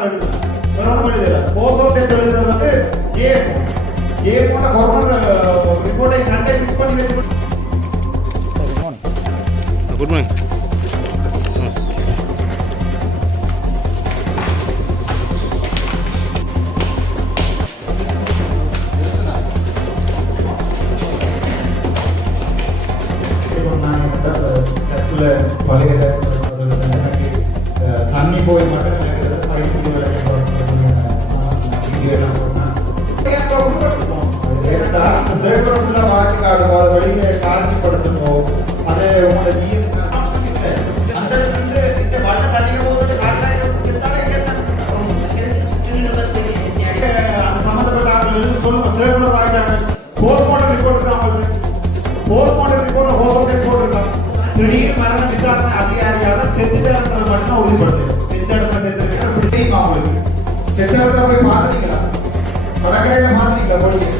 Good morning. தண்ணி போய் மட்டும் வழியில காட்சிப்படுத்தணும். அது உங்களோட சம்பந்தப்பட்ட ஆட்கள் சொல்லுங்க. சேகுலர் வாய்க்காக போஸ்ட்மார்ட்டம் ரிப்போர்ட் இருக்காங்க. போஸ்ட்மார்ட்டம் ரிப்போர்ட்ல ஹோஸ்டல் ரிப்போர்ட் இருக்காங்க. திடீர் மரண விசாரணை அதிகாரியால செத்துட்டாருன்றது மட்டும்தான் உறுதிப்படுத்தும். எந்த இடத்துல செத்துருக்காரு அப்படி தெரியுமா உங்களுக்கு? செத்த இடத்துல போய் மாத்துறீங்களா? வடக்கையில மாத்துறீங்களா? மொழியை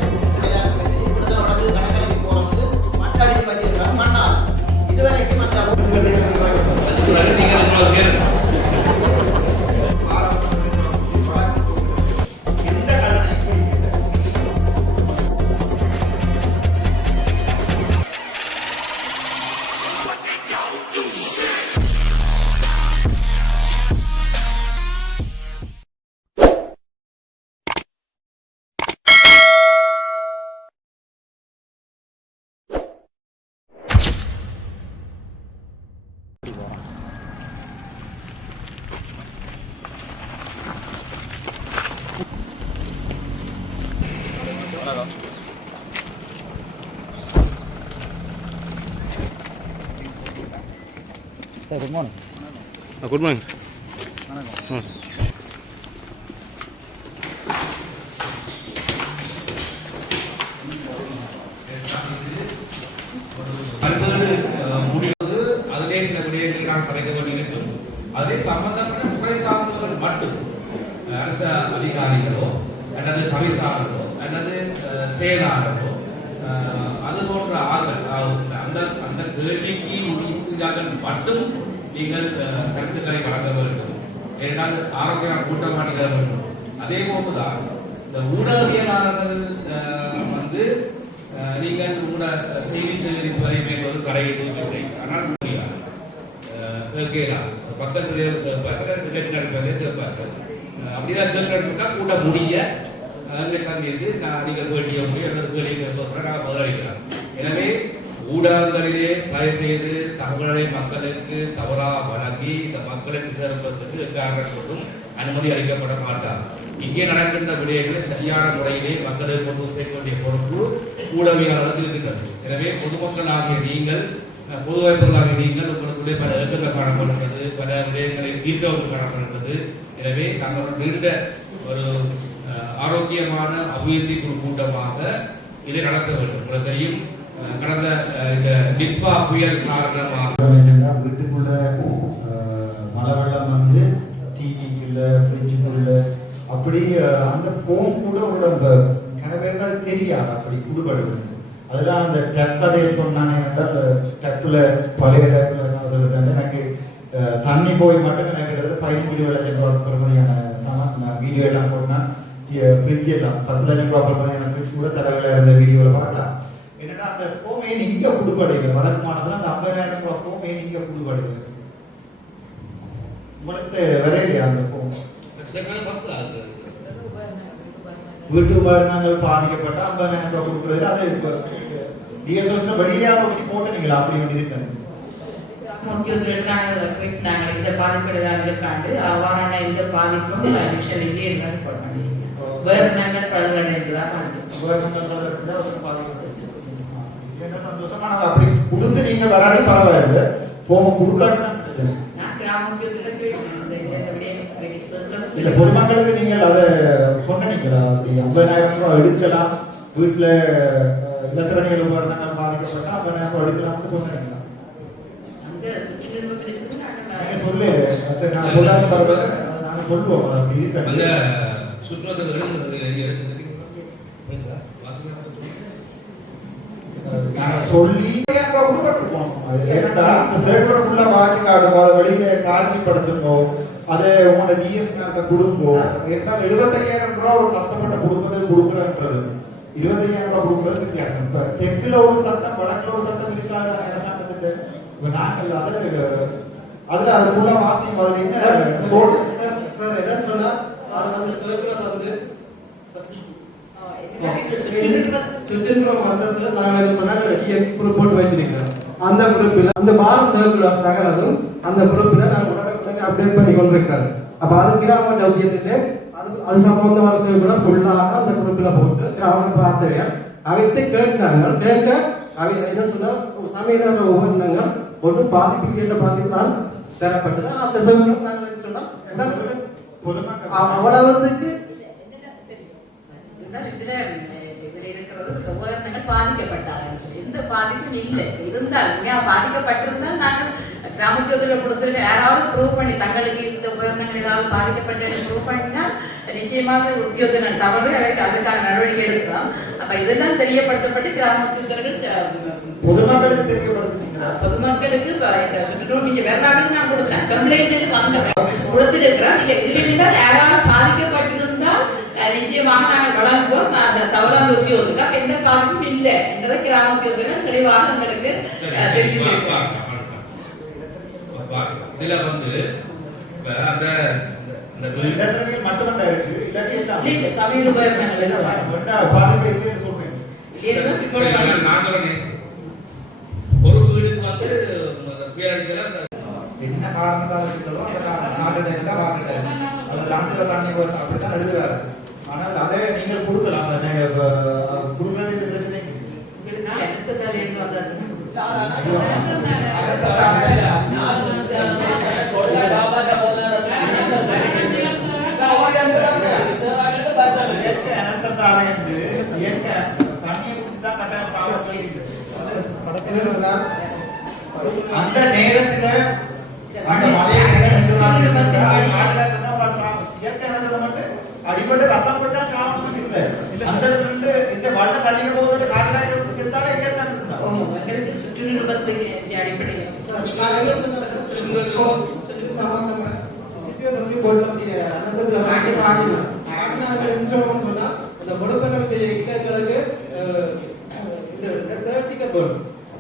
Sir, good morning. Good morning. அதிலே சில விடயங்கள் நான் கலைக்க வேண்டியிருக்கும். அதிலே சம்பந்தப்பட்ட துறை சார்ந்தவர்கள் மட்டும் அரச அதிகாரிகளோ அல்லது தவிசாளர்களோ அல்லது செயலாளர்களோ அது போன்ற அந்த அந்த கேள்விக்கு மட்டும் நீங்கள் கருத்துக்களை வழங்க வேண்டும். ஏனென்றால் ஆரோக்கியமான கூட்டமாக நிகழ வேண்டும். அதே போன்றுதான் இந்த ஊடகவியலாளர்கள் வந்து நீங்கள் கூட செய்தி சேகரிப்புகளை மேற்கொண்டு கடையிட்டு ஆனால் கேட்கலாம் பக்கத்திலே நிகழ்ச்சி நடப்பதே கேட்பார்கள். அப்படிதான் கேட்கறதுனா கூட முடிய அங்கே சந்தித்து நீங்கள் வேண்டிய முடியும் அல்லது கேள்வி கேட்பதற்கு முதலளிக்கலாம். எனவே ஊடகங்களிலே தயவு செய்து தகவல்களை மக்களுக்கு தவறாக வழங்கி இந்த மக்களுக்கு சேர்ப்பதற்கு எக்காரணத்துக்கும் அனுமதி அளிக்கப்பட மாட்டார். இங்கே நடக்கின்ற விடயங்களை சரியான முறையிலே மக்களுக்கு கொண்டு சேர்க்க வேண்டிய பொறுப்பு ஊடகவியலாளர்களுக்கு இருக்கின்றது. எனவே பொதுமக்களாகிய நீங்கள் பொதுவாய்ப்பொருளாகிய நீங்கள் உங்களுக்குள்ளே பல இயக்கங்கள் காணப்படுகிறது, பல விடயங்களை தீர்க்கவும் காணப்படுகிறது. எனவே நாங்கள் நீண்ட ஒரு ஆரோக்கியமான அபிவிருத்தி கூட்டமாக இதை நடத்த வேண்டும். உங்களுக்கு தெரியும் கடந்த இந்த நிப்பா புயல் காரணமாக வீட்டுக்குள்ள மழை வெள்ளம் வந்து டிவிக்குள்ள ஃப்ரிட்ஜுக்குள்ள அப்படி அந்த ஃபோன் கூட உங்களோட கனவேங்க தெரியாது. அப்படி குடுபடுது அதெல்லாம் அந்த டெப் கதையை சொன்னானே அந்த டெப்பில் பழைய டெப்பில் என்ன சொல்லுறது எனக்கு தண்ணி போய் மட்டும் எனக்கு 15 லட்சம் ரூபா பெருமதியான வீடியோ எல்லாம் போட்டேன். ஃப்ரிட்ஜ் எல்லாம் 10 லட்சம் ரூபா பெருமதியான ஃப்ரிட்ஜ் கூட தரவில் இருந்த வீடியோவில் பார்க்கலாம். என்னன்னா அந்த ஃபோமே இங்கே குடுபடுது வழக்கமானதுல அந்த 50,000 ரூபா ஃபோமே இங்கே குடுபடுது. உங்களுக்கு வரையிலையா அந்த ஃபோன்? வீட்டு உபகரணங்கள் பாதிக்கப்பட்ட 50,000 ரூபா கொடுக்குறது அது டிஎஸ்எஸ் வெளியே போட்டுனீங்களா? அப்படி ஒன்று இருக்கு இந்த பாதிப்படையாளர்களுக்காண்டு அவ்வாறான இந்த பாதிப்பும் வேறு நாங்கள் பழகடைந்துதான் சந்தோஷமா அப்படி கொடுத்து நீங்க வராடி பரவாயில்ல ஃபோனை கொடுக்காட்டு இல்ல பொதுமக்களுக்கு நீங்கள் அதை சொன்னீங்களா? அப்படி 50,000 ரூபாய் எடுக்கலாம் வீட்டுல இலத்திரனியல் உபகரணங்கள் பாதிக்கப்பட்டா 50,000 ரூபாய் எடுக்கலாம்னு சொன்னீங்களா? சொல்லு நான் சொல்லாம பரவாயில்ல நாங்க சொல்லுவோம். அப்படி இருக்க சொல்லி ஏன்னா அந்த சேகுலர் ஃபுல்லா வாட்சி காடுவோம். அதை வெளியில காட்சிப்படுத்தணும். அது உங்களோட ஜிஎஸ் நாட்டை கொடுக்கும். என்றால் 75,000 ரூபாய் ஒரு கஷ்டப்பட்ட குடும்பத்துக்கு கொடுக்குறன்றது 25,000 ரூபாய் கொடுக்குறது வித்தியாசம். இப்போ தெற்குல ஒரு சட்டம் வடக்குல ஒரு சட்டம் இருக்காது அரசாங்கத்துக்கு. இப்போ நாங்கள் அதுல அது ஃபுல்லா வாசி மாதிரி என்ன சொல்றது சார் என்ன சொன்னா அந்த சர்க்குலர் வந்து சுற்றுப்புறம் வந்ததுல நாங்கள் என்ன சொன்னா டிஎக்ஸ் குரூப் போட்டு வச்சிருக்கிறோம். அந்த குரூப்பில் அந்த பார சர்க்குலர் சகலதும் அந்த குரூப்பில் நாங்கள் உடனே அப்டேட் பண்ணி கொண்டிருக்காரு. அப்ப அது கிராம விஷயத்துக்கு அது சம்பந்தமான சர்க்குலர் ஃபுல்லாக அந்த குரூப்பில் போட்டு கிராம பார்த்தவையா அவைத்தை கேட்கிறாங்க. கேட்க அவை என்ன சொன்னா சமையல் உபகரணங்கள் ஒன்று பாதிப்பு கேட்ட பாதிப்பு தான் தரப்பட்டது. அந்த சர்க்குலர் நாங்கள் என்ன சொன்னா அவ்வளவுக்கு பாதிக்கப்பட்டார்கள். எந்த பாதிப்பும் இல்லை. இருந்தால் பாதிக்கப்பட்டிருந்தால் நாங்கள் கிராமத்தில் கொடுத்து யாராவது ப்ரூவ் பண்ணி தங்களுக்கு இந்த உபகரணங்கள் ஏதாவது பாதிக்கப்பட்டது ப்ரூவ் பண்ணினால் நிச்சயமாக உத்தியோகத்தினர் தவறு அதுக்கான நடவடிக்கை எடுக்கலாம். அப்ப இதெல்லாம் தெரியப்படுத்தப்பட்டு கிராம உத்தியோகர்கள் பொதுமக்களுக்கு நீங்க வேறாவது நான் கொடுத்தேன் கம்ப்ளைண்ட் வாங்க கொடுத்துருக்கிறோம். நீங்க இதுல யாராவது பாதிக்கப்பட்டிருந்தால் நிச்சயமாக நாங்கள் வழங்குவோம். அந்த தவறான உத்தியோகத்துக்கு எந்த பாதிப்பும் இல்லை என்பதை கிராம உத்தியோகர்கள் தெளிவாக எங்களுக்கு இதுல வந்து அந்த சமையல் உபகரணங்கள் ஒரு வீடுக்கு வந்து என்ன காரணத்தால் இருந்ததோ அந்த தண்ணி அப்படித்தான் எழுதுவார். ஆனால் அதை நீங்கள் கொடுக்கலாம். கொடுக்கறது பிரச்சனை அந்த நேரத்துல அந்த மலையை அடிப்படை ரத்தம் பட்டா சாப்பிட்டு இல்லை. அந்த இந்த வள்ள தண்ணியை போகிற காரணம் செத்தாலே ஏற்றான் சுற்றுநிருபத்துக்கு அடிப்படையில்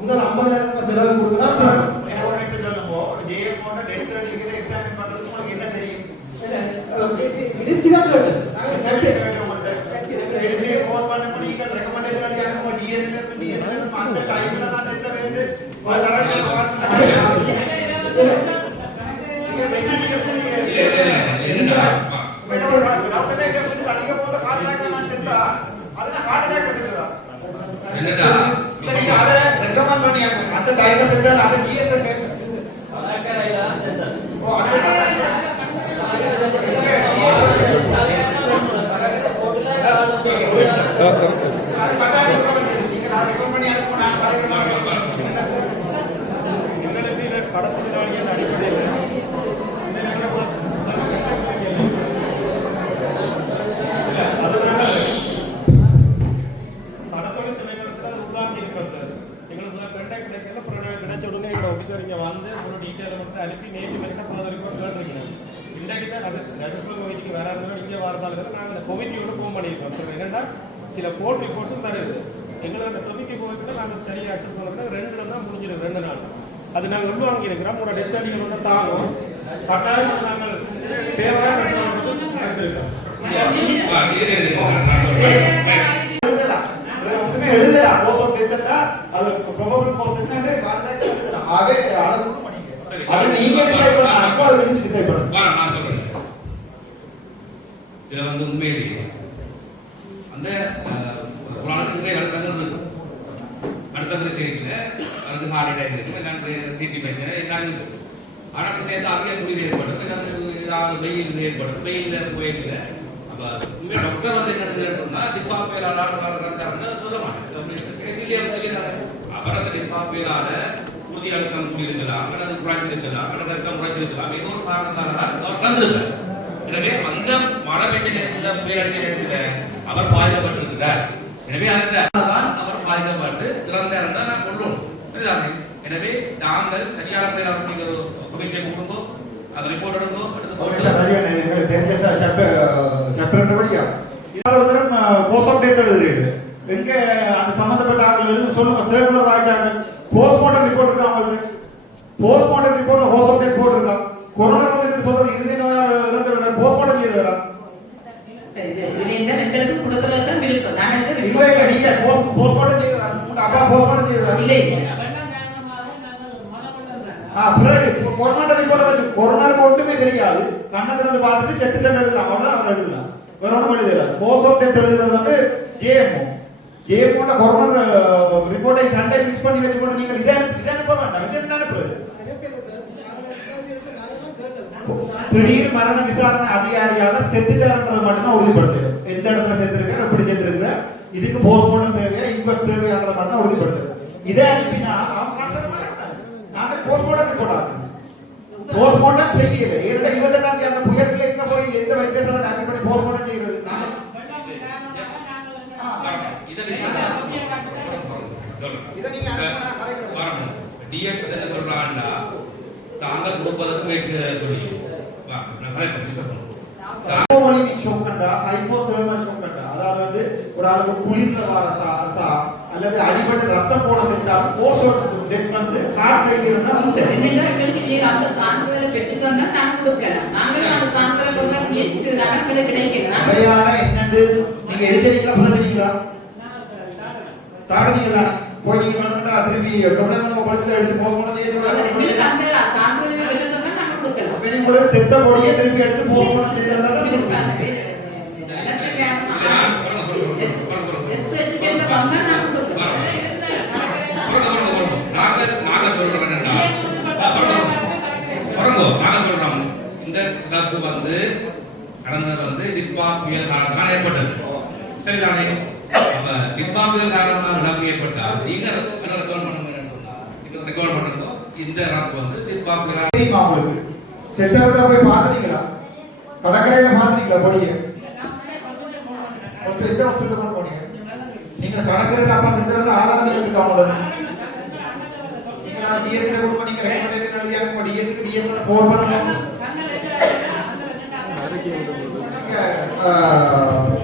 முதல் 50,000 செலவு கொடுக்கலாம். என்ன தெரியும் சில கோர்ட் ரிப்போர்ட்ஸும் தருது. எங்களோட டொபிக்கு போகிறதுல நாங்கள் சரியாக அக்செப்ட் பண்ணுறது 2 நாள் தான் முடிஞ்சிருக்கு. 2 நாள் அது நாங்கள் உள்ள வாங்கியிருக்கிறோம். உங்களோட டெத் சர்டிஃபிகேட் ஒன்று தாங்கும். கட்டாயம் நாங்கள் ஃபேவராக எடுத்துருக்கோம். இதுல வந்து உண்மையிலேயே அந்த புராணத்துக்கு அடுத்தது தெரியல அதுக்கு ஹார்ட் அட்டாக் இருக்கு எல்லாம் டிடி பிரச்சனை எல்லாம் இருக்கு. ஆனால் சில நேரத்தில் அதிக குளிர் ஏற்படும், ஏதாவது வெயில் ஏற்படும், வெயிலில் போயிருக்கல. அப்போ உண்மையாக டாக்டர் வந்து என்ன சொன்னால் டிப்பா புயலால் சொல்ல மாட்டேன். அவர் அந்த டிப்பா புயலால் புதிய அழுத்தம் கூடியிருக்கலாம், அல்லது குறைஞ்சிருக்கலாம், அல்லது அழுத்தம் குறைஞ்சிருக்கலாம், ஏதோ ஒரு காரணத்தால் அவர் கலந்துருக்கார். எனவே அந்த மழை பெய்ய நேரத்தில் புயல் அடிக்க நேரத்தில் அவர் பாதிக்கப்பட்டிருக்கிறார். எனவே அதுதான் அவர் பாதிக்கப்பட்டு இறந்தார் தான் நான் கொள்ளும். எனவே நாங்கள் சரியான பேர் அப்படிங்கிற கமிட்டியை கொடுப்போம். அது ரிப்போர்ட் எடுக்கணும். ஓகே சார், நிறைய எங்களுக்கு தெரிஞ்ச சார் சாப்டர்ன்றபடியா இதில் ஒரு தரம் கோர்ஸ் ஆஃப் டேட் எழுதுறீங்க. எங்க அந்த சம்பந்தப்பட்ட ஆட்கள் எழுதி சொல்லுங்க. சர்க்குலர் வாய்ச்சாங்க, போஸ்ட்மார்ட்டம் ரிப்போர்ட் இருக்கா அவங்களுக்கு? போஸ்ட்மார்ட்டம் ரிப்போர்ட்ல கோர்ஸ் ஆஃப் டேட் போட்டிருக்கா? கொரோனா வந்து சொல்றது இருதய நோயால் இறந்த போஸ்ட்மார்ட்டம் செய்யறா? எங்களுக்கு கொடுக்கறது தான் விருப்பம். நாங்கள் இல்லை நீங்க போஸ்ட்மார்ட்டம் செய்யறா? உங்க அப்பா போஸ்ட்மார்ட்டம் செய்யறா? இல்லை பிறகு கொரோனா ரிப்போர்ட் வச்சு கொரோனா ஒன்றுமே தெரியாது. கண்ணத்துல பார்த்துட்டு செத்துட்டு எழுதலாம், அவ்வளவுதான் அவர் எழுதலாம். வேற ஒன்றும் எழுதல. கோர்ஸ் ஆஃப் டேட் எழுதுறது வந்து ஜேஎம்ஓ கொரோனா ரிப்போர்ட்டை கண்டை மிக்ஸ் பண்ணி வச்சுக்கொண்டு நீங்கள் இதை அனுப்ப வேண்டாம். இது என்ன அனுப்புறது? திடீர் மரண விசாரணை அதிகாரியால செத்துட்டாருன்றது மட்டும்தான் உறுதிப்படுத்தும். எந்த இடத்துல செத்துருக்காரு, எப்படி செத்துருக்குற, இதுக்கு போஸ்ட்மார்ட்டம் தேவையா, இன்வெஸ்ட் தேவையான்றத மட்டும் உறுதிப்படுத்தும். இதை அனுப்பினா அவங்க காசு நாங்கள் போஸ்ட்மார்ட்டம் ரிப்போர்ட் ஆகும். போஸ்ட்மார்ட்டம் செய்யல. 28ஆம் தேதி அந்த புயல் எங்க போய் எந்த வைத்தியசாலை அனுப்பி பண்ணி போஸ்ட்மார்ட்டம் செய்யறது? இதை நீங்க டிஎஸ் என்ன சொல்றாங்கன்னா தாங்கள் கொடுப்பதற்கு முயற்சி சொல்லி நான் கலெக்டர் சொல்றேன். ஹைப்போவோலிமிக் ஷோக் கண்டா, ஹைப்போதெர்மல் ஷோக் கண்டா, அதாவது ஒரு ஆளுக்கு குளிர்ல வர அல்லது அடிபட்டு ரத்தம் போட செஞ்சாலும் கோர்ஸ் டெத் வந்து ஹார்ட் ஃபெயிலியர்னா என்னன்னா எங்களுக்கு நீங்க அந்த சான்றிதழை பெற்று தந்தா நாங்க கொடுக்கலாம். நாங்க அந்த சான்றிதழை கொடுக்க முயற்சி செய்தாங்க, எங்களுக்கு கிடைக்கல. அவையான என்னது நீங்க எரிச்சரிக்கல புரிஞ்சுங்களா? தாடுனீங்களா? போய் நீங்க பண்ணா திருப்பி கவர்மெண்ட் போலீஸ்ல எடுத்து போஸ்ட்மார்ட்டம் செய்யறாங்க. எங்களுக்கு அந்த சான்றிதழை பெற்று தந்தா நாங்க கொடுக்கலாம். அப்ப நீங்க கூட செத்த பாடியை திருப்பி எடுத்து போஸ்ட்மார்ட்டம் செய்யறதா? வந்து கடந்தது வந்து டிப்பா புயல் காரணமாக ஏற்பட்டது. சரிதானே? அப்ப டிப்பா புயல் காரணமாக இழப்பு ஏற்பட்டால் நீங்க ரெக்கவர் பண்ணணும். இந்த இழப்பு வந்து டிப்பா புயல் தெரியுமா உங்களுக்கு? செத்தவரை போய் பாத்துறீங்களா? கடற்கரையில பாத்துறீங்களா பொடியை? ஒரு எந்த ஹாஸ்பிட்டல் கொண்டு போனீங்க? நீங்க கடற்கரையில அப்பா செத்தவரை ஆதாரம் எடுத்துக்க அவங்களோட நீங்க டிஎஸ்ல கொண்டு போனீங்க, ரெக்கமெண்டேஷன் எழுதி அனுப்ப டிஎஸ்க்கு டிஎஸ்ல போன் பண்ணுங்க.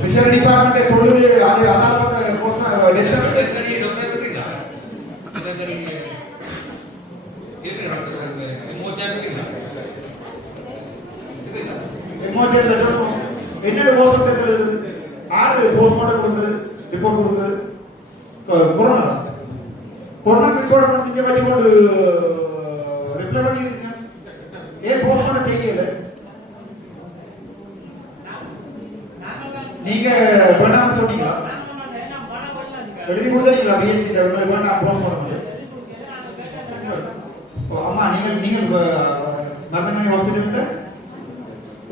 ஃபிஷர் டிபார்ட்மெண்ட்டே சொல்லுது அது அதால கோர்ஸ் எமோஜில சொல்லணும். என்னோட ஹாஸ்பிடல்ல ஆறு போஸ்ட்மார்ட்டம் கொடுக்குறது, ரிப்போர்ட் கொடுக்குறது. கொரோனா ரிப்போர்ட் நீங்க வச்சு கொண்டு ரிப்ளை பண்ணிருக்கீங்க. ஏன் போஸ்ட்மார்ட்டம் செய்யல? நீங்க வேணாம் சொன்னீங்களா? எழுதி கொடுத்தீங்களா? பிஎஸ்சி வேணாம் போஸ்ட்மார்ட்டம். அம்மா நீங்கள் மருதமணி ஹாஸ்பிட்டல்ல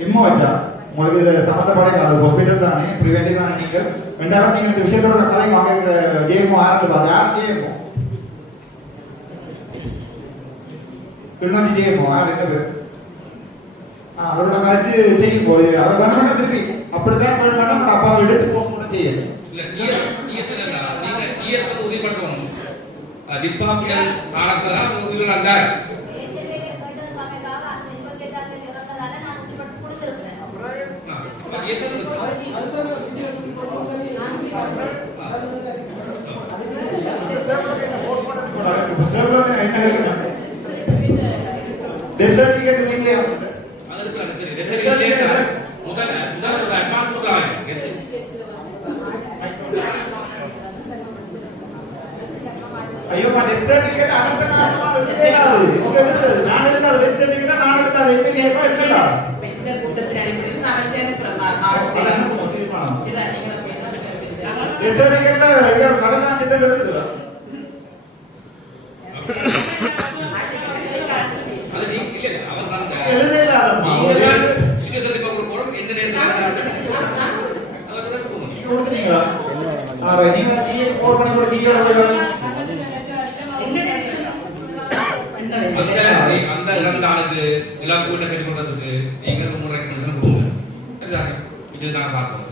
எம்மோ வச்சா உங்களுக்கு இதுல சம்மந்தப்பட அது ஹாஸ்பிட்டல் தானே, பிரிவென்டிவ் தானே. நீங்கள் ரெண்டாவது நீங்க இந்த விஷயத்தோட கதை வாங்க டிஎம்ஓ ஆர்ல பாத்து யார் டிஎம்ஓ பின்னாடி டிஎம்ஓ ரெண்டு பேர் அவரோட கதைச்சு செய்யும் போது அவர் வரணும் திருப்பி அப்படித்தான் பண்ணணும். அப்பாவை எடுத்து போஸ்ட்மார்ட்டம் செய்யணும். இல்ல டிஎஸ் நீங்க டிஎஸ் உறுதிப்படுத்தணும். டிப்பா புயல் காலத்துல உயிர் அந்த ஐயோ டெத் சர்டிபிகேட் அந்த நான் எழுதாது டெத் சர்டிபிகேட் நான் எழுதாது என்ன இந்த கூட்டத்தில் அடிப்படையில் நாங்கள் தேவைப்படுறோம். டெத் சர்டிபிகேட்ல எங்க கடனா திட்டம் எழுதுதா? அது நீங்க இல்ல அவங்க எழுதல நீங்க சிஎஸ்எல் டிபார்ட்மெண்ட் போறோம் எந்த நேரத்துல அத நீங்க கொடுத்தீங்களா? நீங்க டிஏ கோர் பண்ணி கூட டிஏ போய் அந்த இறந்த ஆளுக்கு எல்லாம் கூட்ட கட்டி கொண்டதுக்கு நீங்க ஒரு ரெக்கமெண்டேஷன் கொடுங்க. சரிதானே? இது நான் பார்க்கணும்.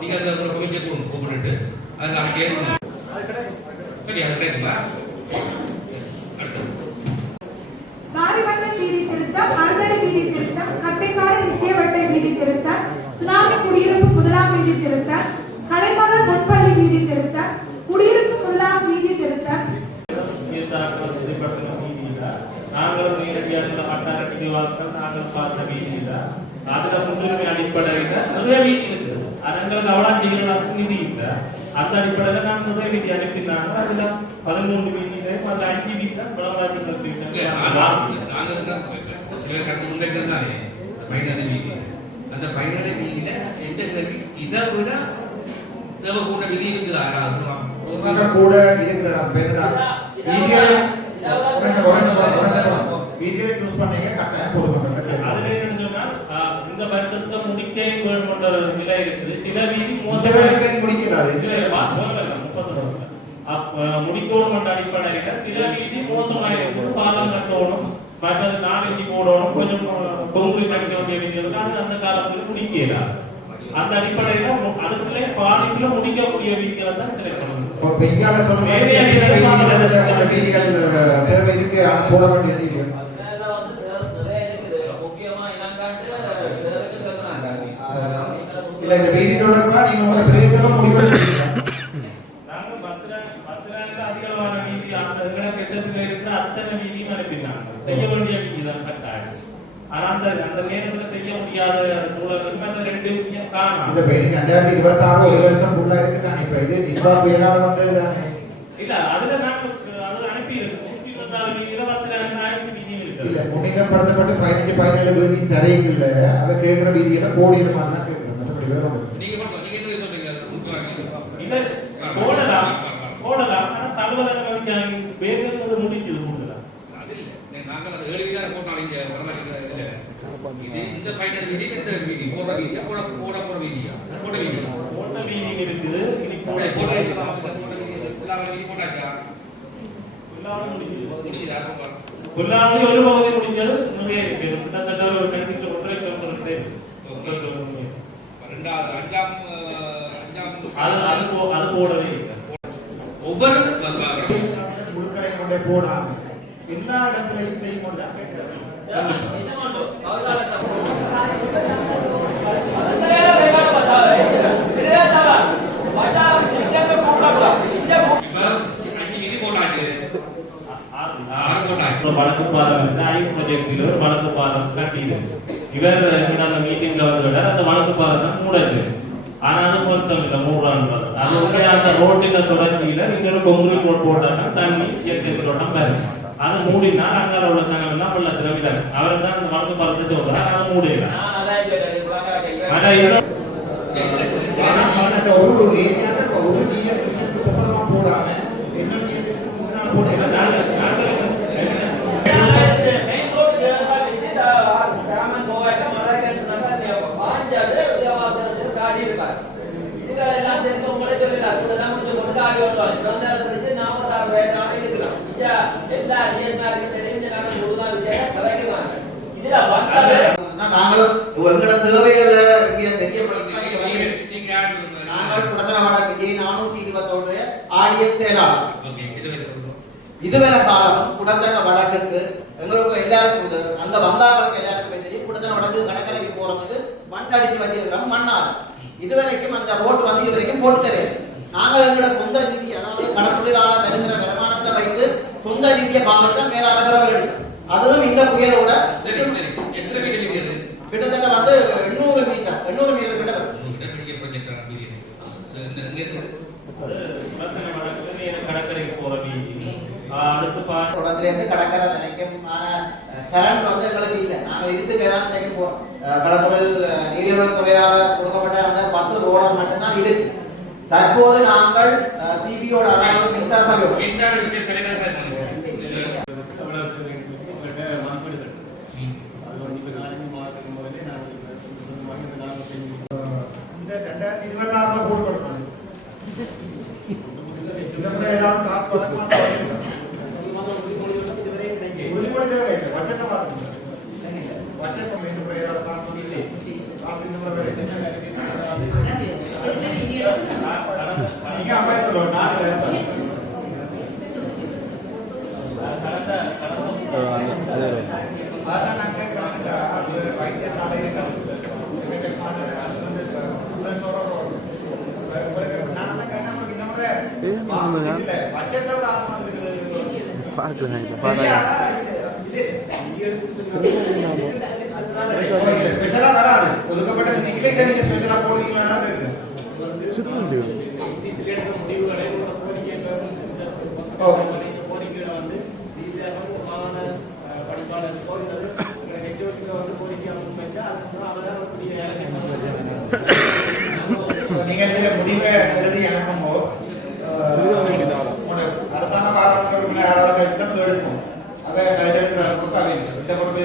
நீங்க அந்த ஒரு கமிட்டியை கூப்பிட்டு அதை நான் கேட்கணும். சரி அது கிடைக்குமா? அடுத்து வாரிவண்ண தீரி திருத்தம் அறநடை வீதி திருத்தம், கலைமகள் முன்பள்ளி வீதி திருத்தம், குடியிருப்பு முதலாம் வீதி திருத்தம். நாங்களும் நேரடியாக அட்டாரட்டி வாக்கள் நாங்கள் பார்த்த வீதியில அதுல முன்னுரிமை அடிப்படையில் நிறைய வீதி இருக்குது. அதங்களுக்கு அவளாஞ்சிகள் வீதி இல்லை. அந்த அடிப்படையில் நான் நிறைய வீதி அனுப்பினாங்க. அதுல 13 வீதியிலையும் அந்த 5 வீதி தான் விளம்பரங்களுக்கு அந்த பயண வீதியில எந்த இதை விட கூட விதி இருக்குது. கூட இருக்கிற வீடியோ சூஸ் பண்ணீங்க கட்டாயம் போதும். அதுல என்னன்னு சொன்னா இந்த வருஷத்தை முடிக்க வேணும்ன்ற நிலை இருக்குது. சில வீதி முடிக்கிறாரு முடிக்கணும் அடிப்படையில் சில வீதி மோசமாக இருக்குது. பாலம் கட்டணும், மற்றது 4 இன்ச்சி போடணும், கொஞ்சம் கொங்குரி கட்ட வேண்டிய வீதிகளுக்கு அது அந்த காலத்தில் முடிக்கிறார். அந்த அடிப்படையில் அதுக்குள்ளே பாதிப்புல முடிக்கக்கூடிய வீதிகளை தான் கிடைக்கணும். போட வேண்டியது இல்ல இந்த வீதி தொடர்பா நீங்க உங்களை பிரேசமா முடிவெடுத்தீங்க. நாங்க பத்திரால அதிகமான வீதி அந்த கெசட்ல இருக்கிற அத்தனை வீதியும் அனுப்பினாங்க. செய்ய வேண்டிய வீதி தான் கட்டாயம். ஆனா அந்த நேரத்துல செய்ய முடியாத சூழலுக்கு அந்த 2 விஷயம் காரணம். இந்த பேரு 2026 ஒரு வருஷம் ஃபுல்லா இருக்கு தானே. இப்ப இது நிபா புயலால வந்தது தானே. இல்ல அதுல நாங்க அது அனுப்பி இருக்கு 126 வீதியில 10 வீதி இருக்கு. இல்ல முன்னிலைப்படுத்தப்பட்டு 15 வீதி சரியில்லை. அவ கேக்குற வீதியில போடிடுமான்னா கேக்குறோம். நீங்க என்ன சொல்றீங்க? இத போடலாம் ஆனா தகவல் கவிஞானி வேகத்துல முடிஞ்சது போடலாம். அது இல்ல நாங்கள் அது எழுதிதான் போட்டோம். இங்க வரலாற்று இதுல இது இந்த ஃபைனல் வீதி இந்த வீதி போற வீதியா போட வீதியா போட்ட வீதி இருக்குது. இனி போட வீதி போட்டாச்சா? முடிஞ்சதா? புல்லாவளி ஒரு பகுதி முடிஞ்சது. நிறைய இருக்கு. கிட்டத்தட்ட ஒரு 2 கிலோமீட்டர் அது போடவே இல்லை. ஒவ்வொரு முழுக்கடை கொண்டே போடாம எல்லா இடத்துலையும் செய்ய கொண்டா வழக்கு பாலம் வழக்கு பாலம் கட்டிது. இவர் அந்த மீட்டிங்ல வந்து அந்த வழக்கு பாலம் மூடது. ஆனாலும் பொருத்தம் இல்லை மூடுறாங்க. அது அந்த ரோட்டின தொடர்ச்சியில நீங்க கொங்குரி போட்டாங்க தண்ணி இயற்கை தோட்டம் பாருங்க. அதை மூடினா அங்கே உள்ள தங்கள்லாம் உள்ள திரவிதாங்க. அவர் தான் அந்த வழக்கு பாலத்தை சொல்றாரு. அதை மூடிடலாம். ஆனா போடாம நாங்களும் எங்களோட தேவைகளை நாங்கள் குடத்தனவாட விஜய் 421 ஆடிஎஸ் செயலாளர். இதுவரை காலம் குடத்தன வடக்குக்கு எங்களுக்கு எல்லாருக்கும் அங்க வந்தாக்களுக்கு எல்லாருக்கும் தெரியும். குடத்தன வடக்கு கடற்கரைக்கு போறதுக்கு மண் அடிச்சு வச்சிருக்கிறோம். மண்ணால் இதுவரைக்கும் அந்த ரோட்டு வந்து இதுவரைக்கும் போட்டு தெரியாது. நாங்கள் எங்களோட சொந்த நிதி, அதாவது கடற்தொழிலாளர் பெறுகிற வருமானத்தை வைத்து சொந்த நிதியை பார்த்து தான் மேலாளர்கள் எடுக்கும். அதுவும் இந்த புயலோட கிட்டத்தட்ட வந்து 800 மீட்டர் கிட்ட கடற்கரைக்கு போற வீதி அடுத்து தொடர்ந்து கடற்கரை வரைக்கும் கரண்ட் வந்து எங்களுக்கு இல்லை. நாங்கள் இருக்கு தான் தேடி போறோம். கடற்கொழில் நீரியல் துறையால் கொடுக்கப்பட்ட அந்த 10 ரோடர் மட்டும்தான் இருக்கு. தற்போது நாங்கள் சிபியோட அதாவது மின்சார சபையோட இந்த 2026 போட்டு கொடுக்கணும். இதுல ஏதாவது காசு கொடுக்கணும். உறுதிமொழி தேவை இல்லை. வட்டத்தை பார்க்கணும். வட்டத்தை மேலும் ஏதாவது காசு இல்லை. காசு நீங்க அமைப்பு நாட்டில் அதான் நான் கேட்கிறேன். வைத்தியசாலை இல்ல பட்ஜெட்ல விட ஆசனம் இருக்குது பார்க்குறேன் ஸ்பெஷலா வராது ஒதுக்கப்பட்ட நீங்களே நீங்க ஸ்பெஷலா போடுவீங்களா கேக்குறேன் நீங்க இந்த முடிவை எழுதி அனுப்பும்போது அரசாங்க பாராளுமன்ற யாராவது எடுக்கும் அதை கைதெடுக்கிறாங்க இந்த பொறுப்பு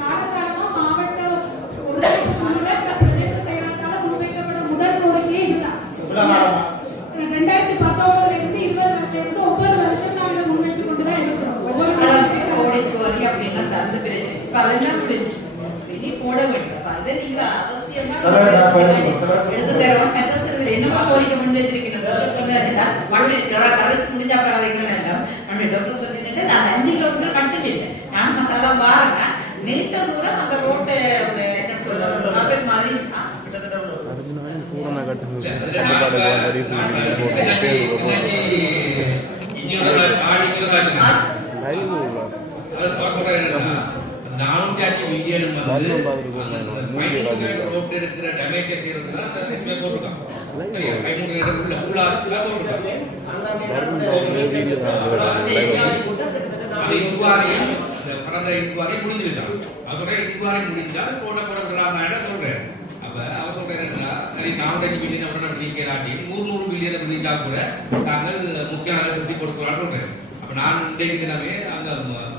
காலகாலமா மாவட்ட ஒருங்கிணைப்பு பிரதேச செயலாளரால் முன்வைக்கப்பட்ட முதல் கோரிக்கையே இதுதான். 2019 இருந்து 20 ஒவ்வொரு வருஷம் நாங்கள் முன்வைத்து கொண்டுதான் இருக்கிறோம். ஒவ்வொரு கோரிக்கை அப்படின்னா தந்து பிரச்சனை இப்ப அதெல்லாம் முடிஞ்சு இனி போட வேண்டும் அதை நீங்க அவசியமா எடுத்து தரோம் என்னமா கோரிக்கை முன் வச்சிருக்கீங்க சொன்னா மண்ணு கதைக்கு முடிஞ்சா பரவாயில்லை வேண்டாம் நம்ம டாக்டர் சொல்லிட்டு நான் 5 கிலோமீட்டர் மட்டும் இல்லை நான் அதெல்லாம் பாருங்க நீண்ட தூரம் அந்த ரோட்டை என்ன சொல்றது மாதிரி பூரண நானும் காட்டி வீடியோ ரோட் இருக்கிற டேமேஜ் தீர்றதுனா அந்த போட்டுருக்கான் அது இன்குவாரியும் இந்த பரந்த இன்குவாரியும் முடிஞ்சிருக்கான் அதோட இன்குவாரி முடிஞ்சால் போடப்படலாம் சொல்றேன் அப்ப அவர் சொல்றேன் நாமடை பில்லியன் உடனே நீக்கலாட்டி 100 பில்லியன் முடிஞ்சா கூட நாங்கள் முக்கிய திருத்தி கொடுக்கலாம்னு சொல்றேன் அப்ப நான் இன்றைக்கு தினமே அந்த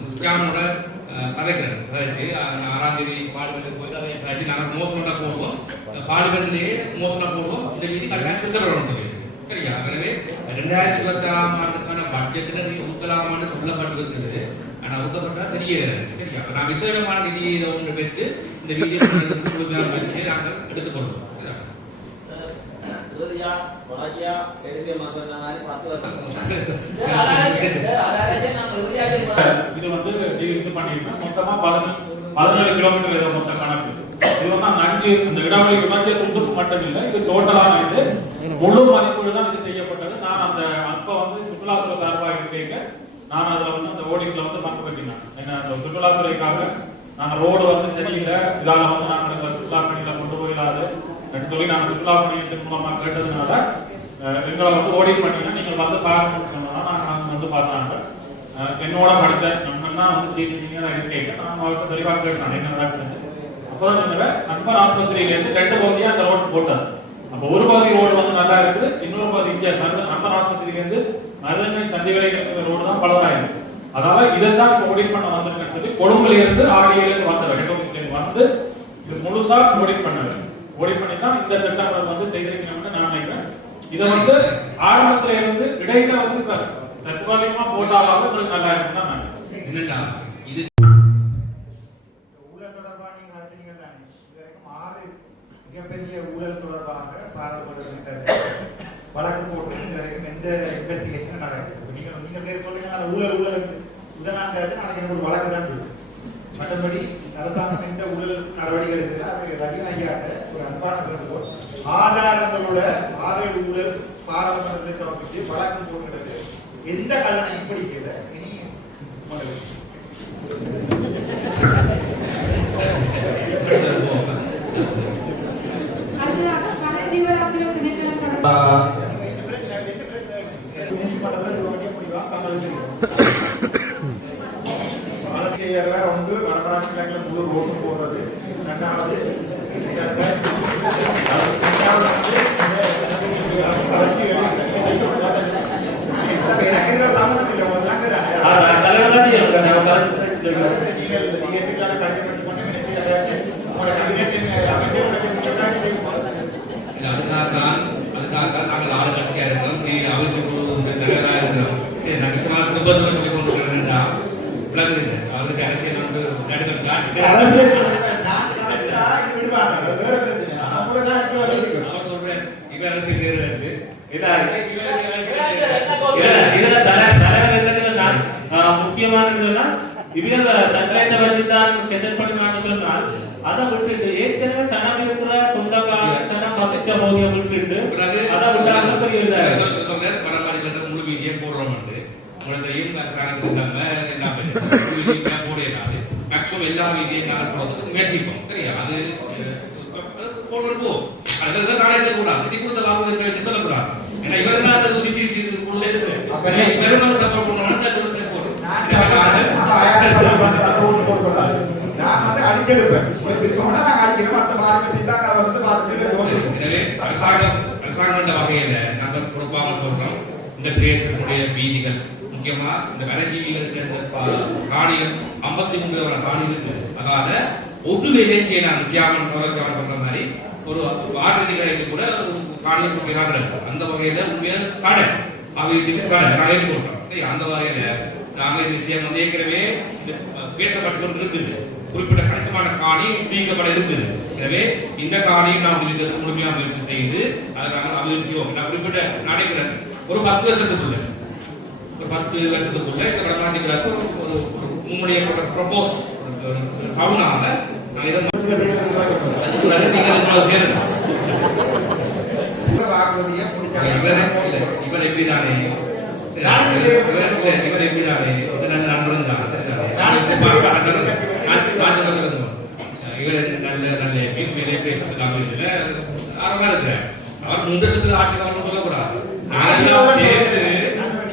முக்கியனோட கதைக்கிறேன் கதைச்சு 6ஆம் தேதி பாடுபட்டு போயிட்டு அதை கழிச்சு நாங்கள் மோசமாக போடுவோம் பாடுபட்டுலேயே மோசமாக போடுவோம் இந்த வீதி கரெக்டாக சித்தப்படணும் சரியா எனவே 2026ஆம் ஆண்டுக்கான பட்ஜெட்டில் நீங்கள் ஒதுக்கலாமான்னு சொல்லப்பட்டிருக்கிறது ஆனால் ஒதுக்கப்பட்டா தெரியல சரியா நான் விசேஷமான நிதி இதை ஒன்று பெற்று இந்த வீதியை வச்சு நாங்கள் எடுத்துக்கொள்வோம் இது வந்து இது பண்ணிருக்கோம் மொத்தமா 17 கிலோமீட்டர் மொத்த கணக்கு இது வந்து அந்த 5 இந்த இடாவளி விமானத்தை துண்டுக்கு மட்டும் இல்லை இது டோட்டலான இது முழு மதிப்பீடு தான் இது செய்யப்பட்டது நான் அந்த அப்ப வந்து சுற்றுலாத்துறை சார்பாக இருக்கேங்க நான் அதுல வந்து அந்த ஓடிக்குள்ள வந்து பங்கு பெற்றினேன் ஏன்னா அந்த சுற்றுலாத்துறைக்காக நாங்கள் ரோடு வந்து சரியில்லை இதால வந்து நாங்கள் சுற்றுலா பணியில கொண்டு போயிடாது சொல்லி நாங்கள் சுற்றுலா பணியத்தின் மூலமா கேட்டதுனால எங்களை வந்து ஓடி பண்ணீங்கன்னா நீங்கள் வந்து பார்க்கணும்னு சொன்னா நாங்கள் வந்து பார்த்தாங்க என்னோட படித்த நம்மன்னா வந்து சீனியரா இருக்கேன் நான் அவருக்கு தெளிவாக கேட்டேன் என்ன நடக்குது அப்போதான் சொன்னாங்க நண்பர் ஆஸ்பத்திரியிலேருந்து 2 பகுதியா அந்த ரோடு போட்டார் அப்போ ஒரு பகுதி ரோடு வந்து நல்லா இருக்குது இன்னொரு பகுதி இங்கே நண்பர் ஆஸ்பத்திரியிலேருந்து மருதனை சந்திவரை ரோடு தான் பலராயிருக்கு அதாவது இதைத்தான் இப்போ ஓடிட் பண்ண வந்திருக்கிறது கொழும்புலேருந்து ஆடியிலேருந்து வந்தவர் ஹெட் ஆஃபீஸ்லேருந்து வந்து இது முழுசா ஓடிட் பண்ணது ஓடிட் பண்ணி தான் இந்த திட்டம் வந்து செய்திருக்கணும்னு நான் நினைக்கிறேன் இதை வந்து ஆரம்பத்துல இருந்து இடையில வந்து தற்காலிகமா போட்டாலும் உங்களுக்கு நல்லா இருக்கும் தான் நான் இது ஊழல் தொடர்பாக நீங்க ஆச்சரியம் தானே இதுவரைக்கும் 6 மிகப்பெரிய ஊழல் தொடர்பாக பாராளுமன்ற வழக்கு போட்டு இதுவரைக்கும் எந்த இன்வெஸ்டிகேஷனும் நடக்குது நீங்க சொல்லுங்க ஊழல் இதனால நாளைக்கு ஒரு வழக்கு தான் இருக்கு மற்றபடி அரசாங்கம் எந்த ஊழல் நடவடிக்கை எடுக்குது அது ரஜினி ஐயாட்ட ஒரு அன்பான வேண்டுகோள் ஆதாரங்களோட 6 ஊழல் பாராளுமன்றத்தில் சமர்ப்பித்து வழக்கு போட்டுகிறது எந்த கல்லணை இப்படி இல்லை இனி அடுத்ததாக கலை தீவிரவாசிகள் திணைக்களம் ஒன்று வடமாநில முழு ரோட்டு போடுறது இரண்டாவது அதுக்காக நாங்கள் ஆளு கட்சியா இருக்கோம் அவருக்கு தலைவராக இருக்கிறோம் உலகுது அவருக்கு அரசியல் வந்து அவர் சொல்றேன் இவ அரசியல் இருக்கு முக்கியமானதுன்னா இவங்க சர்க்காரத்தை வச்சு தான் கெசட் பண்ணி சொன்னால் அதை விட்டுட்டு ஏற்கனவே சனம் இருக்கிற சொந்தக்கார சனம் மிச்ச பகுதியை விட்டுட்டு அதான் விட்டாங்க பெரிய பரம்பரை முழு வீதியை போடுறோம் உங்களதையும் போடையாது மேக்ஸிமம் எல்லா வீதியும் நாங்கள் போடுறதுக்கு முயற்சிப்போம் சரியா அது போடுவோம் அதுதான் நாளைக்கு கூடாது திட்டி கொடுத்த லாபம் சொல்லக்கூடாது ஏன்னா இவர் தான் அது உரிசி பெருமாள் சப்போர்ட் பண்ணுவாங்க அரசாங்க வகையில நாங்கள் பொறுப்பாக சொல்றோம் இந்த பிரதேசத்தினுடைய வீதிகள் முக்கியமா இந்த வனஜீவிகள் காணியம் 53 காணி இருக்கு அதனால ஒட்டு வேலையும் செய்யலாம் நிச்சயமான சொல்ற மாதிரி ஒரு ஆட்டத்திற்கு கூட காணியம் முக்கியமாக இருக்கும் அந்த வகையில உண்மையாக கடை அவையத்துக்கு கடை கடை போட்டோம் அந்த வகையில நாம இந்த விஷயம் வந்து ஏற்கனவே பேசப்பட்டு கொண்டு இருக்குது குறிப்பிட்ட கணிசமான காணி நீக்கப்பட இருக்குது எனவே இந்த காணியை நாம் முழுமையாக முயற்சி செய்து அதை நாங்கள் அபிவிருத்தி செய்வோம் நான் குறிப்பிட்ட நினைக்கிறேன் ஒரு 10 வருஷத்துக்குள்ள இந்த வடமாநிலத்துக்கு ஒரு முன்மொழியப்பட்ட ப்ரொபோஸ் டவுனாக நான் இதை நீங்கள் சேருங்க இவர் எப்படிதானே இவர் எப்படிதானே நண்பர்கள் தான் இவர் நல்ல நல்ல மேலே பேசுறதுக்காக இதுல ஆர்வமா இருக்கிறேன் அவர் முந்தசத்துல ஆட்சி காலம் சொல்லக்கூடாது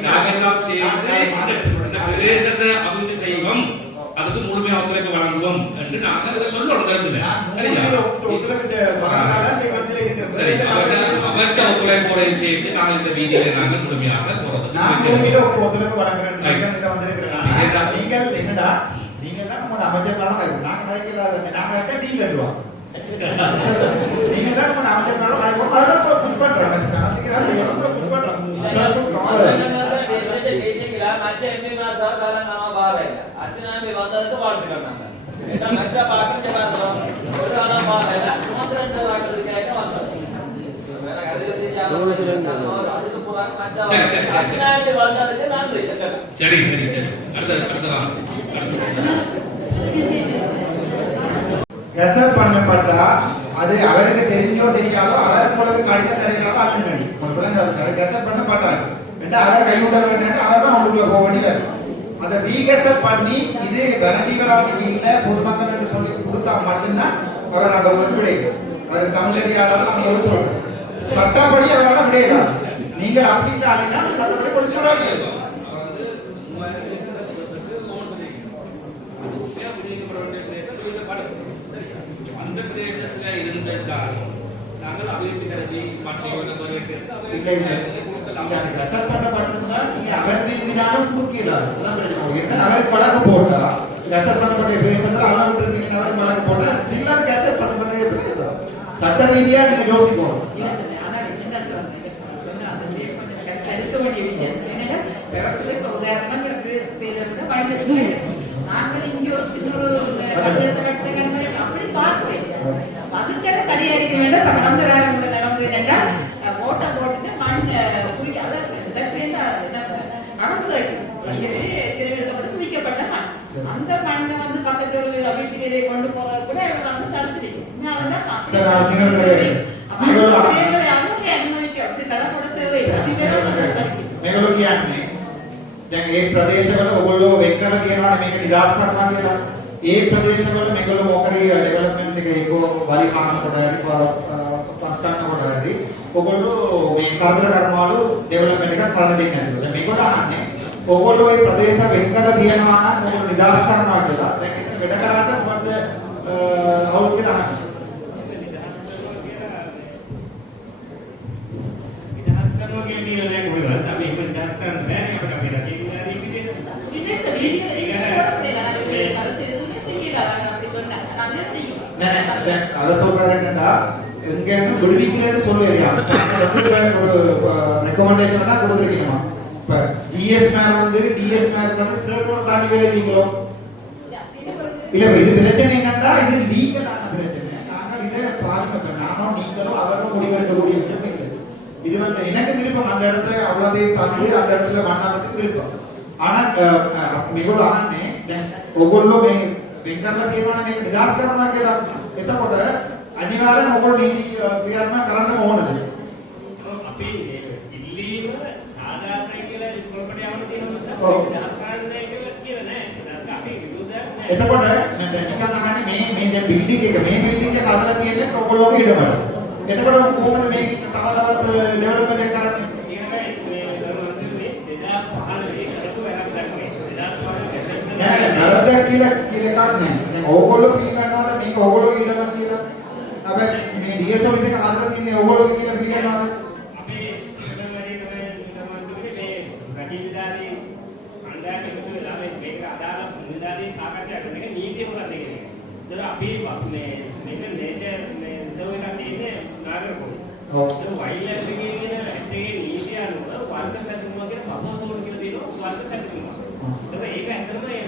நாங்கெல்லாம் சேர்ந்து இந்த பிரதேசத்தை அபிவிருத்தி செய்வோம் அதுக்கு முழுமையாக ஒத்துழைப்பு வழங்குவோம் என்று நாங்கள் சொல்லணும் கருத்துல அவர்கிட்ட ஒத்துழைப்போடையும் சேர்ந்து நாங்கள் இந்த வீதியில நாங்கள் முழுமையாக போறதுக்கு அமைச்சர் நாங்க சைக்கிள் நாங்க டீ கட்டுவோம் நீங்க தான் நம்ம அமைச்சர் அதெல்லாம் புஷ் பண்றோம் மற்ற எம்பி காலம் நாம பாருங்க அர்ச்சனாமி வந்ததுக்கு வாழ்த்துக்கள் நாங்க மற்ற பாக்கிட்டு ஒரு காலம் பாருங்க சுமந்திரன் வாக்கள் கேட்க வந்தது அதுக்கு போறாங்க அர்ச்சனாமி வந்ததுக்கு நன்றி சரி சரி சரி அடுத்த கெசட் பண்ணப்பட்டா அது அவருக்கு தெரிஞ்சோ தெரியாதோ அவருக்கு மூலம் கடிதம் தெரியாதோ அர்த்தம் பண்ணி ஒரு கெசட் பண்ணப்பட்டாரு அவர் கைவிட வேண்டும் அவர் தான் அவங்களுக்குள்ள போக வேண்டியது அதை ரீகெசட் பண்ணி இது வனஜீவராசி வீட்டுல பொதுமக்கள் என்று சொல்லி கொடுத்தா மட்டும்தான் அவர் அந்த ஒரு கிடைக்கும் அவர் தமிழறியாதான் நம்ம சொல்றோம் சட்டப்படி அவரால் விடையிடாது நீங்க அப்படின்னா சட்டப்படி கொண்டு சொல்றாங்க அந்த பிரதேசத்துல இருந்திருந்தால் நாங்கள் அபிவிருத்தி கருதி அவர் பழக்கம் போட்டா கெசட் பண்ணப்பட்ட பிரதேசத்துல அவருக்கு அவர் பழக்கம் போட்டா ஸ்டில் கெசட் பண்ணப்பட்ட பிரதேசம் சட்ட ரீதியா நீங்க யோசிக்கணும் நாங்கள் இங்க ஒரு சின்ன அப்படி பார்ப்பேன் அதுக்காக கதையடிக்க வேண்டும் நடந்து நடந்து என்றால் ஓட்டை போட்டுட்டு மண் குடிக்காத குவிக்கப்பட்ட மண் அந்த மண்ணை வந்து பக்கத்து ஒரு அபிவிருத்தியை கொண்டு போறது கூட வந்து தடுத்துட்டீங்க அப்படி தடை கொடுத்து දැන් ඒ ප්‍රදේශවල ඔයගොල්ලෝ වෙන් කරලා කියනවානේ මේක නිදාස් කරනවා කියලා. ඒ ප්‍රදේශවල මේගොල්ලෝ මොකරි ඩෙවලොප්මන්ට් එක ඒකෝ වරිහාන කොට හරි පස්සන්න කොට හරි ඔයගොල්ලෝ මේ කාර්ය කර්මාවල ඩෙවලොප්මන්ට් එකක් කරන්න දෙන්නේ නැද්ද? දැන් මේකට අහන්නේ ඔයගොල්ලෝ මේ ප්‍රදේශ වෙන් කරලා තියනවා නම් ඔයගොල්ලෝ නිදාස් කරනවා කියලා. දැන් ඉතින් වැඩ කරාට මොකද අවුල් කියලා අහන්නේ. නිදාස් කරනවා කියන්නේ නේද කොහෙවත් අපි ඒක නිදාස් කරන්න බෑ නේ අපිට අපිට அதை சொல்றாருன்னா எங்க விடுவிக்கிறேன்னு சொல்லுவேன் ரெக்கமெண்டேஷன் தான் கொடுத்துருக்கீங்கம்மா. இப்ப டிஎஸ் மேன் வந்து டிஎஸ் மேன் சர்வர் தாண்டி விளைவீங்களோ இல்ல இது பிரச்சனை என்னன்னா இது லீகலான பிரச்சனை. நாங்கள் இதை பாருங்க நானும் நீங்களும் அவரும் முடிவெடுக்கக்கூடிய விருப்பம் இல்லை. இது வந்து எனக்கு விருப்பம் அந்த இடத்த அவ்வளோதையும் தந்து அந்த இடத்துல மண்ணாளத்துக்கு விருப்பம். ஆனா மிகவும் ஆனே ඔගොල්ලෝ මේ වෙන් කරලා තියෙනවනේ මේක නිදාස් කරනවා කියලා. එතකොට අනිවාර්යෙන් ඔයගොල්ලෝ නීති ක්‍රියාත්මක කරන්න ඕනද? අපි ඉල්ලීම සාධාරණයි කියලා ඉස්කෝලේට යවන්න තියෙනවා ඔව්. සාධාරණයි කියලා නෑ. ඒක අපි විරුද්ධයක් නෑ. එතකොට මම දැන් නිකන් අහන්නේ මේ දැන් බිල්ඩින් එක හදලා තියෙන්නේ ඔයගොල්ලෝගේ ඉඩමට. එතකොට කොහොමද මේක තව ඩෙවලොප්මන්ට් එක කරන්නේ? නෑ නරදක් කියලා එකක් නෑ. දැන් ඕගොල්ලෝ පිළිගන්නවද මේක ඕගොල්ලෝගේ ඉඩමක් කියලා? හැබැයි මේ DS ඔෆිස් එක හදලා තින්නේ ඕගොල්ලෝගේ කියලා පිළිගන්නවද? අපි වැඩි මේ රජීවිදාදී අන්දාක එකතු වෙලා මේක අදාළ නිලධාරී සාකච්ඡා කරන එක නීතිය මොකක්ද කියන එක. ඒතර අපි මේ මේක නේචර් මේ සර්ව් එකක් තියෙන්නේ නාගරකෝට. ඔව්. ඒ වයිල්ඩ්ලයිෆ් එකේ තියෙන ඇත්තේ නීතිය අනුව වර්ග සැලසුම කියන ප්‍රොපෝසල් කියලා තියෙනවා වර්ග සැලසුම. ඒක ඇත්තටම මේ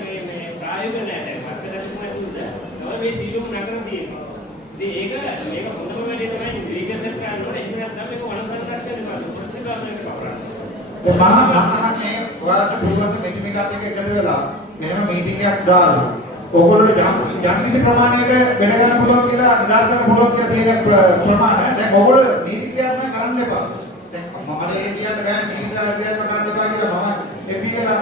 ප්‍රායෝගික නෑ. දැන් වර්ග සැලසුම ඇතුළත තව මේ සීලුම් නගර තියෙනවා. ඉතින් මේක හොඳම වෙලේ තමයි රීගසෙට් කරන්න ඕනේ. එහෙම නැත්නම් මේක වළඳ සංරක්ෂණය කරනවා. ප්‍රශ්න ගාමකට කවරා. දැන් මම අහන්නේ ඔයාලට පුළුවන් මේක මේකත් එක්ක එකතු වෙලා මෙහෙම මීටින් එකක් දාලා ඕගොල්ලෝ යම් කිසි ප්‍රමාණයකට වැඩ ගන්න පුළුවන් කියලා නිදාස් කරන්න පුළුවන් කියලා තියෙන ප්‍රමාණය දැන් ඕගොල්ලෝ නීති ක්‍රියාත්මක කරන්න එපා. දැන් මම ඒක කියන්න බෑ නීති ක්‍රියාත්මක කරන්න එපා කියලා මම එපි කියලා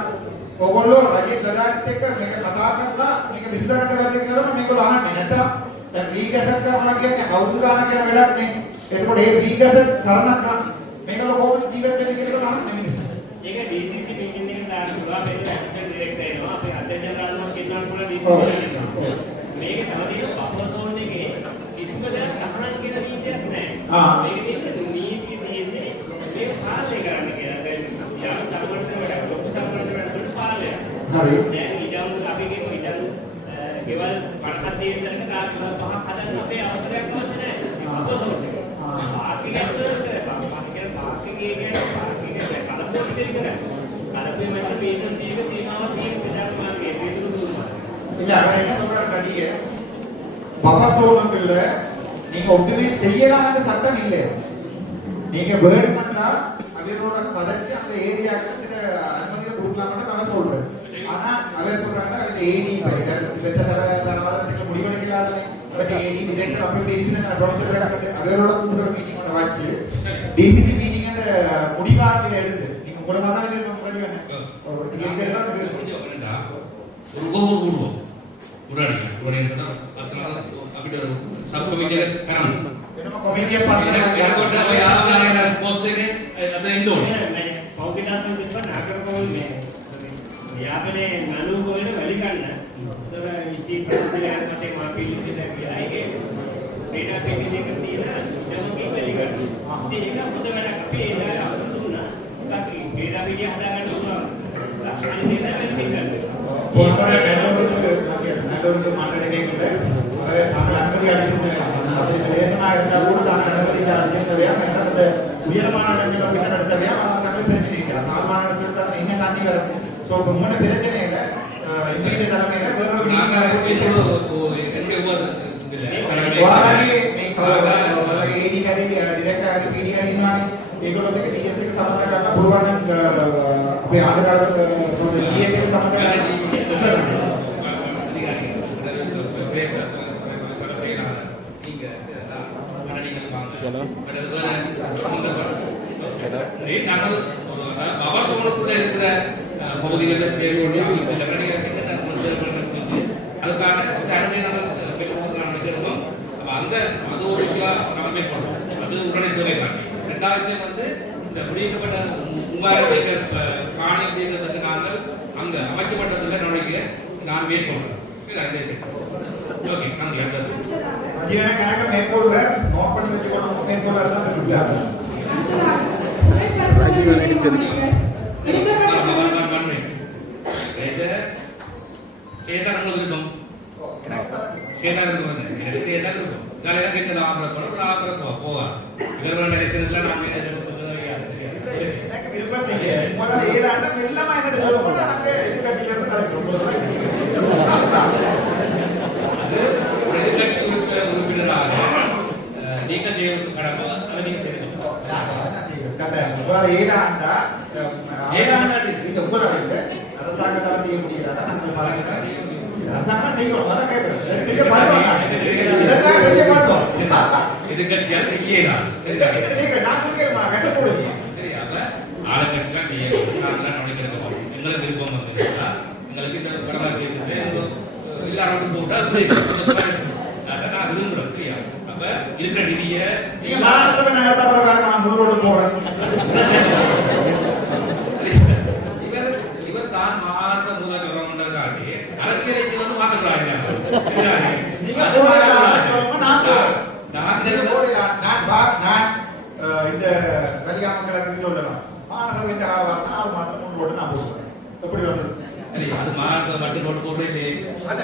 ඕගොල්ලෝ රජයේ ප්‍රධානිත් එක්ක මේක කතා කරලා මේක විස්තරට වැඩි කරලා මේගොල්ලෝ අහන්නේ නැත්නම් දැන් රීගසට් කරනවා කියන්නේ අවුරුදු ගානක් යන වැඩක් නේ. එතකොට මේ රීගසට් කරනකම් මේගොල්ලෝ කොහොමද ජීවත් වෙන්නේ කියලා අහන්නේ මිනිස්සු. ඒක DCC මීටින් එකේ දාන්න පුළුවන්. මේක ඇක්ෂන් ඩිරෙක්ටර් එනවා. අපේ අධ්‍යක්ෂ රාජ්‍යමත් කියනවා පුළුවන් DCC. මේක තමයි බෆර් එකේ කිසිම දෙයක් අහන්න කියලා නීතියක් නැහැ. මේක තියෙන්නේ නීතිය තියෙන්නේ මේක පාලනය කරන්න කියලා. දැන් යාම සම්මර්ෂණ වැඩ ලොකු සම්මර්ෂණ වැඩ වලට පාලනය. හරි. දැන් ඊටම අපි කියමු ඊටම කෙවල් 50ක් තියෙන තැනක දාලා පහක් හදන්න අපේ අවසරයක් අවශ්‍ය නැහැ. බෆර් එක. පාර්කින් ඇතුළත පාර්කින් කියන්නේ කලබල දෙයක්. කලබල මත මේක සීක සීමාවක් තියෙන විදිහට මාර්ගයේ පිටුරු දුන්නා. இல்ல அவன் என்ன சொல்றாரு கடியே பஃபர் நீங்க ஒட்டுமே செய்யலாம்னு சட்டம் இல்ல. நீங்க பேர்ட் பண்ணா அவரோட கதைச்சு அந்த ஏரியாக்கு சில அனுமதியை கொடுக்கலாம்னு அவன் சொல்றாரு. ஆனா அவர் சொல்றாங்க அந்த ஏடி பைக்கர் பெற்ற தரவாதத்துக்கு முடிவெடுக்கலாம்ல. அவருக்கு ஏடி டைரக்டர் அப்படி இருக்குன்னு நான் ப்ரொஃபசர் அவரோட கூட மீட்டிங் பண்ண வச்சு டிசிசி மீட்டிங் அந்த முடிவாக எடுத்து நீங்க உங்கள மாதிரி பண்ணுறது என்ன? ஒரு கோபம் கூடுவோம் உடனே අපිට සබ් කමිටි එක කරන්න. වෙනම කොමිටියක් පාවිච්චි කරනකොට ඔය ආවලාගෙන පොස් එකේ අද ඉන්න ඕනේ. මේ පෞද්ගලිකව තිබ්බ නාගරකෝල් මේ යාපනේ නළු කොහෙද වැලි ගන්න. ඒතර ඉති ප්‍රතිලයන් මතේ මා පිළිසිත කියලා ඒකේ ඩේටා පැකේජ් එක තියෙන නමුකේ වැලි ගන්න. ඉතින් ඒක හොඳ වැඩක් අපි ඒ දාලා අවසන් දුන්නා. ඒකත් ඩේටා පැකේජ් හදාගන්න පුළුවන්. ලක්ෂණ දෙන්න වැලි ගන්න. நல்லவருக்கு மாற்றடைக்கைக்குள்ள தாங்கள் அனுமதி அளிச்சிருந்தாங்க. அப்படி தேசமாக இருந்தால் கூட தாங்கள் அனுமதி அளிச்சிருந்தவையா என்ற உயரமான இடங்களை போய் நடத்தவையா ஆனால் தமிழ் பிரச்சனை இல்லை. தாழ்மான இடத்துல தான் என்ன தாண்டி வரும். ஸோ இப்போ முன்ன பிரச்சனை இல்லை. இந்திய தலைமையில ඒඩිකාරී ඩිරෙක්ටර් හරි පීඩිකාරී ඉන්නානේ. ඒගොල්ලෝ දෙක DS එක සමන්ද කරන්න පුළුවන් නම් අපේ ආඩකාරක DS එක සමන්ද කරන්න அவசரத்துக்குள்ள இருக்கிற பகுதிகளில் சேருவோம். அதுக்கான ஸ்டாண்டர்டை நம்ம வச்சிருக்கோம். அந்த அது ஒரு விஷயம் நம்ம மேல் பண்ணணும். அது உடனே தேவைக்காண்டி. ரெண்டாவது விஷயம் வந்து இந்த முடிக்கப்பட்ட 3000 ஏக்கர் காணி அப்படிங்கிறதுக்கு நாங்கள் அங்க அமைக்கப்பட்டதில் நுழைக்க நான் மேற்கொள்றேன். ஓகே நன்றி. அதிகார கணக்கு மேற்கொள்ள நோட் பண்ணி வச்சுக்கணும். மேற்கொள்ள தான் கொடுப்பாங்க. சேதாரம் இருக்கும். சேதாரம் வந்து எனக்கு என்ன இருக்கும்? நான் எனக்கு இந்த ஆபரப்போ போவா. இதெல்லாம் நினைச்சதுல நான் எனக்கு விருப்பம் செய்ய. முதல்ல ஏறாண்ட எல்லாமே எனக்கு சொல்லுங்க. நாங்க எதிர்க்கட்சியில இருந்து கலக்கிறோம். அது எதிர்க்கட்சி உறுப்பினராக நீங்க செய்ய கடமை அதை நீங்க செய்யணும். ஏறாண்டா இந்த உங்களோட அரசாங்கத்தால் செய்ய முடியாதா? நாங்கள் பாருங்க அரசாங்கம் செய்யணும், அதான் கேட்கிறேன். செய்ய மாட்டோம். இதற்காக செய்ய மாட்டோம். எதிர்கட்சியால் செய்யலாம். நான் கேட்கிறேன், கஷ்டப்படுவீங்க. சரி, அப்ப ஆளுங்கட்சிலாம் செய்யணும். நாங்களாம் நுழைக்கிறோம். எங்களுக்கு விருப்பம் வந்துருக்கா, எங்களுக்கு இந்த படமாக கேட்டு எல்லாரும் போட்டா அதான் நான் விரும்புறேன். இல்லையா? அப்ப இருக்கிற நிதியை நீங்க மாநகரசபை நகரத்தை பிரகாரம் நான் முதலோடு போறேன். இவர் தான் மாச முதல் சொல்றோம்ன்றதுக்காண்டி அரசியலுக்கு வந்து மாற்றப்படுறாங்க. நீங்க போறீங்க, நான் போறேன். நான் இந்த கல்யாண மக்களுக்கு சொல்லலாம். மாநகரசபை ஆவார்னா 6 மாதம் முன்னோடு நான் போடுவேன். எப்படி வந்து அது மாச மட்டும் நோட்டு போட்டு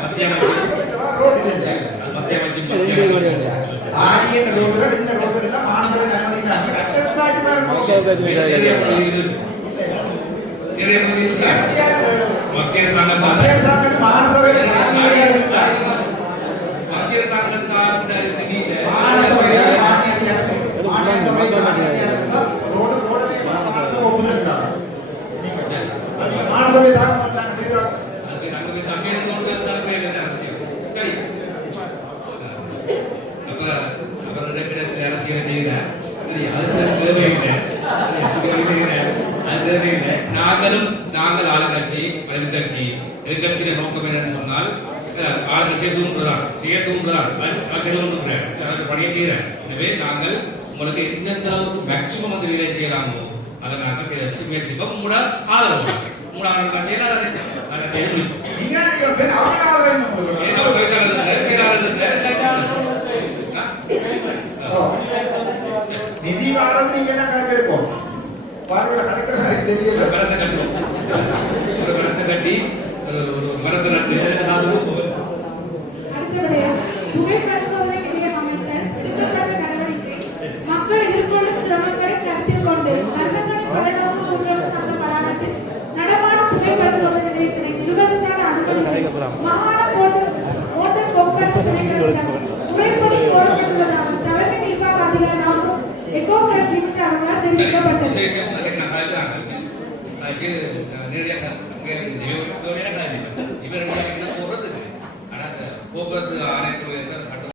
மத்திய ரோடு இல்லை. மத்திய அமைச்சு ஆரியன் ரோடுகள் இந்த ரோடுகள் எல்லாம் மாநகரசபை அனுமதிக்கிறாங்க. மத்திய சங்கத்தால் மத்திய சங்கத்தால் ரோடு போடவே மாநகரசபை ஒப்புதல் இருக்காங்க. மாநகரசபை தான் செய்வாங்க. நாங்கள் ஆளுங்கட்சி எதிர்கட்சியின் நோக்கம் என்னன்னு சொன்னால் ஆளுங்கட்சியை தூண்டுதான் செய்ய தூண்டுதான் பணியை செய்கிறேன். எனவே நாங்கள் உங்களுக்கு எந்தெந்த அளவுக்கு மேக்சிமம் வந்து வேலை செய்யலாமோ அதை நாங்கள் முயற்சிப்போம். உங்களோட ஆதரவு உங்களோட நிதி வாரம் நீங்க என்ன கணக்கெடுப்போம்? பார்வையில கணக்கு தெரியல. கட்டி ஒரு மரத்தை நட்டு அடுத்தபடியாக புகை பரிசோதனை நிலையம் அமைத்தல் எடுக்கப்பட்ட நடவடிக்கை மக்கள் எதிர்கொள்ளும் சிரமங்களை கருத்தில் கொண்டு கர்நாடக பலநோக்கு கூட்டுறவு சங்க வளாகத்தில் நடமாடும் புகை பரிசோதனை நிலையத்தினை நிறுவனத்தால் அனுமதித்து மாகாண ஓட்டல் போக்குவரத்து திணைக்களத்திடம் முறைப்படி கோரப்பட்டுள்ளதாக தலைமை நிர்வாக அதிகாரியாகவும் எக்கோ பிளஸ் லிமிடெட் அவர்களால் தெரிவிக்கப்பட்டது. போக்குவரத்து ஆணையத்துறை